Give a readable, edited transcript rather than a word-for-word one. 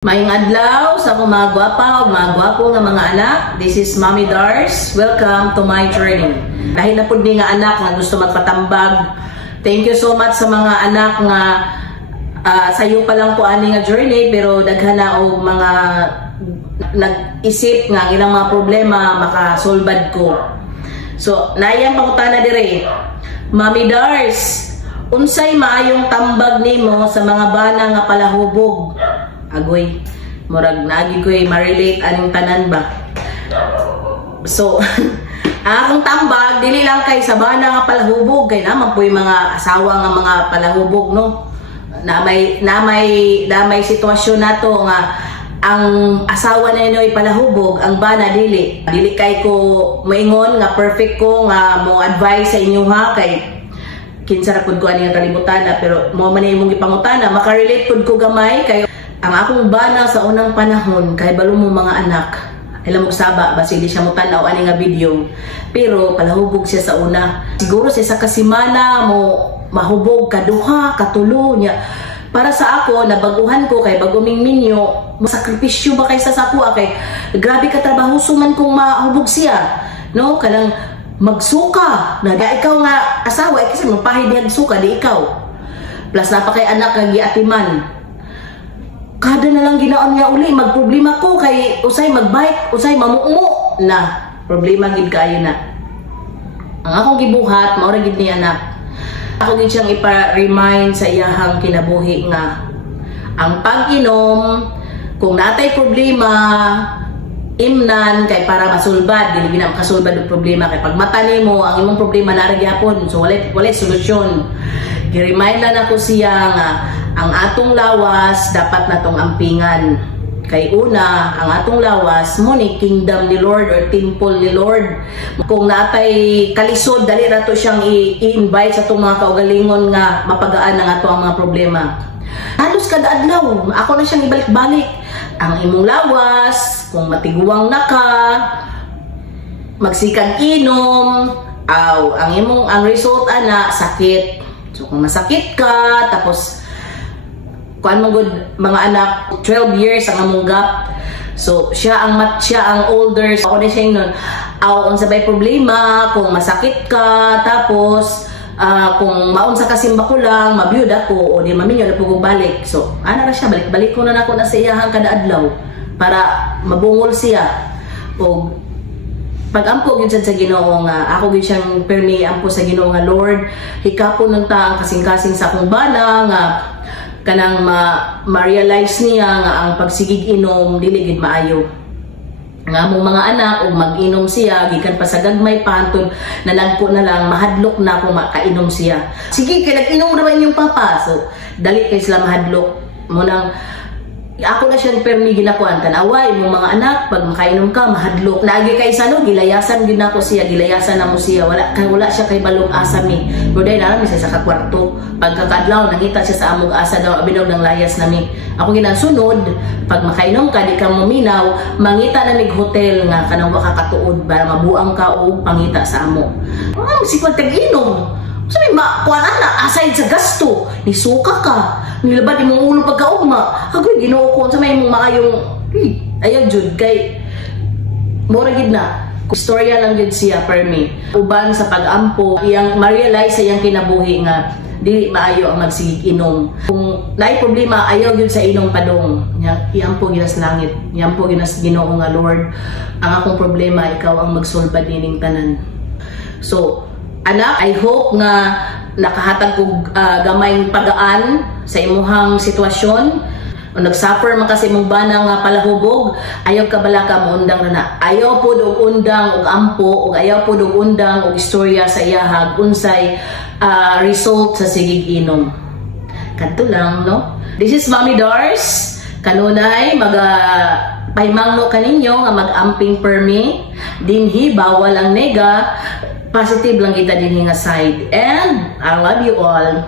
Maayong adlaw sa akong mga gwapa o mga gwapo nga mga anak. This is Mommy Dars. Welcome to my journey. Dahil na po nga anak nga gusto magpatambag. Thank you so much sa mga anak nga sayo pa lang po ani nga journey pero daghan na og mga nag-isip nga ilang mga problema makasolbad ko. So, nayang pangutana dire. Mommy Dars, unsay maayong tambag nimo sa mga bana nga palahubog? Agoy, murag naagi ko'y ma-relate anong tanan ba? So, akong tambag, dili lang kay sa bana nga palahubog, kay naman po yung mga asawa nga mga palahubog, no? Na may sitwasyon na to nga ang asawa na yun ay palahubog, ang bana dili. Dili kay ko moingon nga perfect ko nga mo advice sa inyo ha, kay kinsa ra pud ko ani nga kalibutan pero mo man imong gipangutana, makarelate pud ko gamay kay ang akong bana sa unang panahon kay balo mo mga anak alam mo saba basi di siya mo tanaw ani nga video pero palahubog siya sa una siguro siya sa kasimana mo mahubog kaduha katulo niya para sa ako nabaguhan ko kay baguming minyo masakripisyo ba kay sa ako kay grabe ka trabaho suman kung mahubog siya no kanang magsuka na ikaw nga asawa kasi mapahid diha suka di ikaw plus napakay anak nga giatiman kada na lang ginaon nga uli magproblema ko kay usay magbike usay mamuumo na problema gid kaayo na ang akong gibuhat mao ra gid ni anak ako gid siyang ipa-remind sa iyahang kinabuhi nga ang pag-inom kung natay problema imnan kay para masulbad dili ginam kasulbad og problema kay pag mata nimo ang imong problema na ra gyapon so wala solusyon gi-remind na nako siya nga ang atong lawas dapat natong ampingan kay una ang atong lawas mo ni kingdom ni Lord or temple ni Lord kung natay kalisod dali ra to siyang i-invite sa atong mga kaugalingon nga mapagaan ang ato ang mga problema halos kada adlaw ako na siyang ibalik-balik ang imong lawas kung matiguang naka magsikag inom ang result ana sakit so kung masakit ka tapos kuan mo good mga anak 12 years ang among gap so siya ang older so ako na siya nun unsa bay problema kung masakit ka tapos kung maunsa kasimba ko lang mabiyod ako o di maminyo na pugog balik so ana ra siya balik ko na nako na sa iyahang kada adlaw para mabungol siya o pag-ampo gyud sa Ginoo nga ako gyud siyang permi ampo sa Ginoo nga Lord hikapon nang ta ang kasing-kasing sa akong bana nga kanang ma-realize niya nga ang pagsigig inom dili gid maayo nga among mga anak ug mag-inom siya gikan pa sa gagmay pantod nalagpo na lang mahadlok na kung makainom siya sige kay nag-inom ra ba inyong papa so dali kay sila mahadlok mo nang ako na siya permi ginakuan tanaway mo mga anak pag makainom ka mahadlok naagi kay sano gilayasan gid nako siya gilayasan na mo siya wala siya kay balong asa mi buday na mi sa kwarto pagkakadlaw nangita siya sa among asa daw abinog ng layas nami ako ginansunod pag makainom ka di ka muminaw mangita na mig hotel nga kanang wa ka katuod para mabuang ka o pangita sa amo si pagtag-inom sabi kuan ana aside sa gasto ni suka ka nilabad imong ulo pagkaugma agoy Ginoo ko sa may imong maayong ayaw jud kay mura gid na istorya lang gid siya per me uban sa pag-ampo iyang ma-realize sa iyang kinabuhi nga dili maayo ang magsigig inom kung naay problema ayaw gyud sa inom padong iyampo ginas langit iyampo ginas Ginoo nga Lord ang akong problema ikaw ang magsulbad nining tanan so anak I hope nga nakahatag og gamayng pagaan sa imuhang sitwasyon o nagsuffer man kasi imong bana nga palahubog ayaw ka bala ka muundang na ayaw po og undang og ampo og ayaw po og undang og istorya sa iyahag unsay result sa sigig inom kadto lang no this is Mommy Dars kanunay pahimangno kaninyo nga mag-amping permi dinhi bawal ang nega positive lang kita din nga side and I love you all.